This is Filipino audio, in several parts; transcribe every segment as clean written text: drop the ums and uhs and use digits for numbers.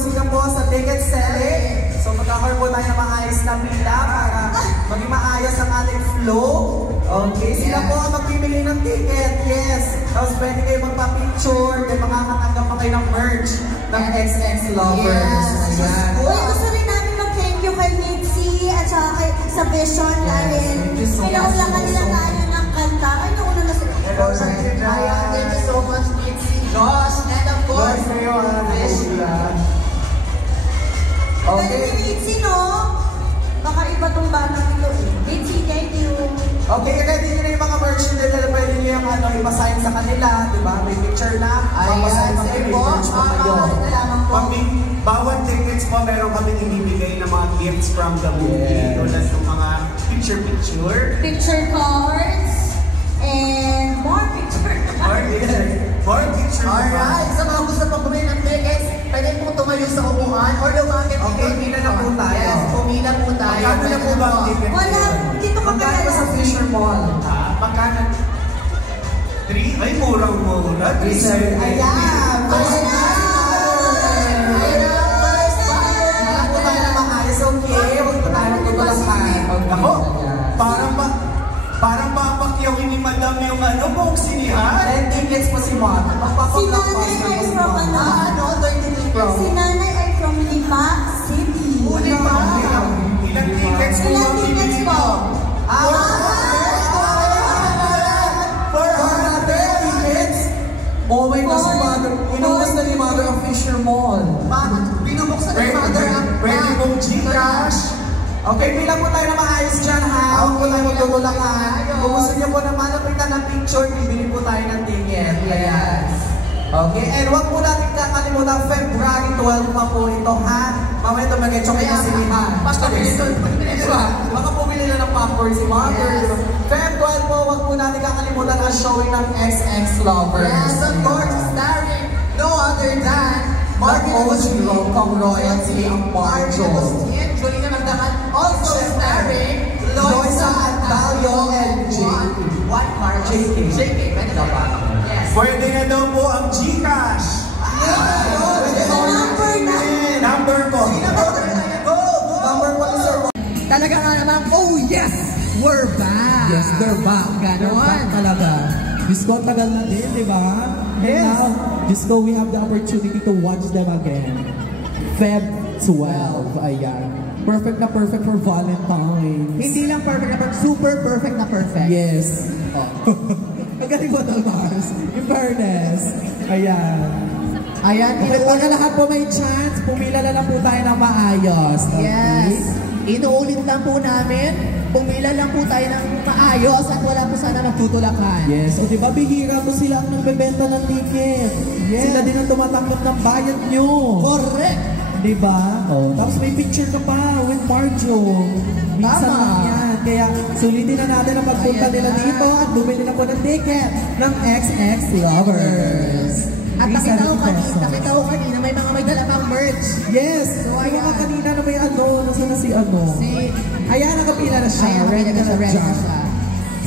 proceed na po sa ticket selling. So magkakaroon po tayo ng maayos na pila para maging maayos ang ating flow. Okay, sila po ang magbibili ng ticket. Yes. Tapos pwede kayo magpa-picture. May makakatanggap pa kayo ng merch ng XX Lovers. Ayan. Uy, gusto rin namin mag-thank you kay Mitzi at saka sa Vision namin. Pinaulangan nila tayo ng kanta. Ay, nauna na sila. Ayan, thank you so much, Mitzi, Josh, and of course, Vision. Okay. Mitzi, no? Baka iba tong batang ito eh. Mitzi, thank you. Okay, ready nyo na yung mga merch nila na pwede nyo yung ipasign sa kanila, di ba? May picture na. Ayan, sige po. Bawat tickets po, meron kami ibibigay ng mga gifts from the movie. Tulad ng mga picture-picture. Picture cards. And more picture cards. More picture cards. Alright, sa mga gusto pang bumili ng tickets, pwede pong tumayo sa upuan or lumapit. Okay, pumila na po tayo. Yes, pumila po tayo. Magkano na po ba ang ticket? Wala, dito ka magkano kaya sa Fisher Mall? Magkano? 3? Ay, murang-mura. 3. Ayan! Ako, parang papakyawin ni Madam yung buong sinihan. 10 tickets po si Mom. Si Nanay ay from ano? 33 from. Si Nanay ay from Lima City. Lima? Ilang tickets po? Ilang tickets po? 400 tickets? Oh my gosh, si Mother. Inubos na ni Mother ang Fisher Mall. Binubuksan ni Mother ang Ready mong Gcash? Okay, bilang po tayo na maayos dyan, ha? Huwag po tayo magtutulakan. Kung gusto niyo po na malapitan ng picture, bibili po tayo ng ticket. Ayan. Okay, and huwag po natin kakalimutan, February 12 pa po ito, ha? Mamaya ito mag-etso kayo sa sinihan. Basta Diba? Baka pumili na ng popcorn si Mother. Feb 12 po, huwag po natin kakalimutan ang showing ng XX Lovers. Yes, of course, starring no other than Martin Agustin, Kong Royalty, ang Marjo. Julina Magdaman, also starring Loisa Antalio and JK. Pwede ba ba? Yes. Pwede na daw po ang Gcash. Number na. Number ko. Number 1, sir. Talaga nga naman, oh yes! We're back! Yes, they're back. Ganon. We're back talaga. Diyos ko, tagal na din, di ba? Yes. And now, Diyos ko, we have the opportunity to watch them again. Feb 12, ayan. Perfect na perfect for Valentine's. Hindi lang perfect na perfect, super perfect na perfect. Yes. Oh. Magaling mo to, Mars. In fairness. Ayan. Ayan, Okay, para lahat po may chance, pumila na lang po tayo ng maayos. Okay? yes. Inuulit lang po namin, pumila lang po tayo ng maayos at wala po sana nagtutulakan. Yes. O diba, bihira po sila ang nagbebenta ng ticket. Yes. Sila din ang tumatanggap ng bayad nyo. Correct! Diba? Oh. Tapos may picture ka pa with Marjo. Minsan Tama. lang yan. Kaya sulitin na natin ang pagpunta Ayan nila na. dito at bumili na po ng ticket ng XX Lovers. At 370 pesos. nakita ko kanina, may mga may dala pang merch. Yes! So, Yung mga ayan. kanina na may nasa na si Ayan, nakapila na siya. Ayan, ready na dyan. siya.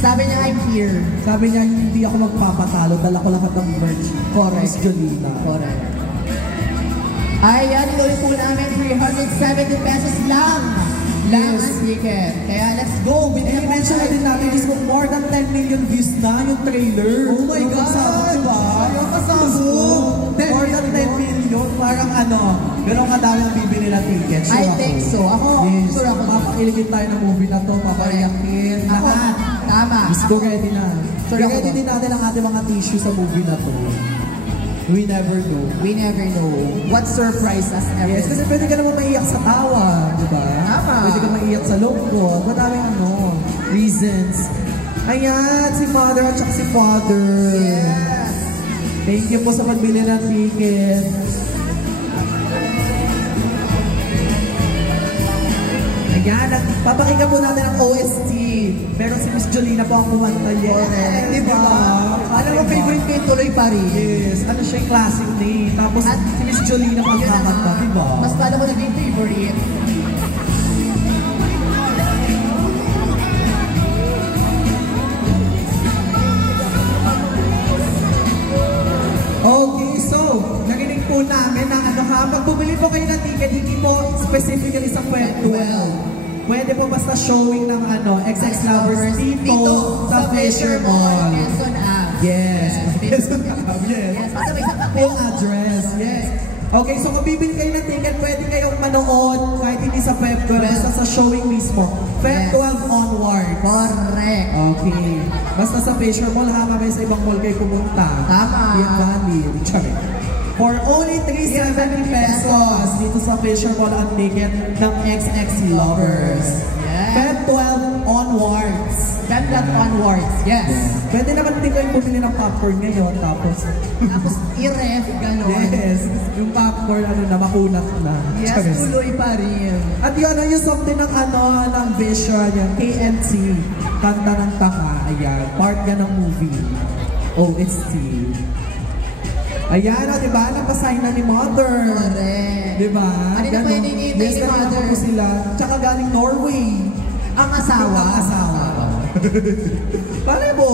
Sabi niya, I'm here. Sabi niya, hindi ako magpapatalo. Dala ko lahat ng merch. Correct. Miss Jolina. Correct. Ayan, ituloy po namin 370 pesos lang. Lang Yes. ang ticket. Kaya let's go. And mention na din natin, is more than 10 million views na yung trailer. Oh my Yung God! kasama, diba? Ayaw kasama. 10 More than 10 million. Parang ganun kadami ang bibili na tickets. I think so. Ako, yes. sure ako. Papakiligin tayo ng movie na to. Papaiyakin. Ako, Lahat. tama. Gusto ready na. Sure ako Ready to. din natin ang ating mga tissue sa movie na to. We never know. We never know what surprise us ever. Yes, kasi pwede ka naman maiyak sa tawa, di ba? Tama. Pwede ka maiyak sa lungkot. Madaming reasons. Ayan, si Mother at saka si Father. Yes. Thank you po sa pagbili ng ticket. Ayan, papakinggan po natin ang OST. Pero si Miss Jolina po ang kumanta niya. Correct. Di ba? Alam mo, favorite ko yung tuloy pa rin. Yes, ano siya yung classic name. Tapos si Miss Jolina pa ang kakanta, di ba? Mas pala ko naging favorite. Okay, so, narinig po namin na pag bumili po kayo specifically sa Feb 12. Pwede po basta showing ng XX Lovers dito sa Fisher Mall. Quezon Ave. Yes. Yes. Yes. Basta may isang Full address. Yes. Okay, so kung bibili kayo ng ticket, pwede kayong manood kahit hindi sa Feb 12, basta sa showing mismo. Feb 12 onward. Correct. Okay. Basta sa Fisher Mall, ha, mamaya sa ibang mall kayo pumunta. Tama. Yan valid. Sorry. For only 370 pesos dito sa Fisher Mall ang ticket ng XX Lovers. Yes. Feb 12 onwards. Feb 12 onwards. Yes. Pwede naman din kayo bumili ng popcorn ngayon, tapos I-ref, gano'n. yes, yung popcorn na makunat na. Yes, Charis. tuloy pa rin. At yun, yung something ng ng vision, yung KMT, Kanta ng Taka, ayan, part yan ng movie. OST. Ayan, diba? Napasign na ni Mother. Correct. Diba? Ano na pa yung hinihintay yes, ni kanina Mother? pa po sila. Tsaka galing Norway. Ang asawa. Ang asawa. Pare mo,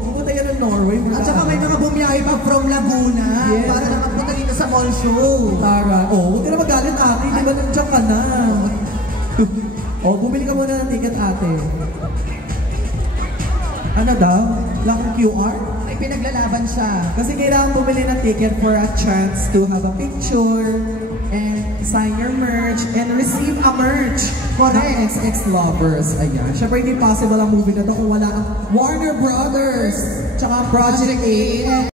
pupunta yan ng Norway. At saka may mga bumiyahe pa from Laguna Yes. para nakapunta dito sa mall show. Tara, huwag ka na magalit ate, di ba nandiyan ka na? Bumili ka muna ng ticket ate. Ano daw? Wala kang QR? May pinaglalaban siya. Kasi kailangan bumili ng ticket for a chance to have a picture and sign your merch and receive a merch ng XX Lovers. Ayan. Siyempre hindi possible ang movie na to kung wala ang Warner Brothers tsaka Project 8.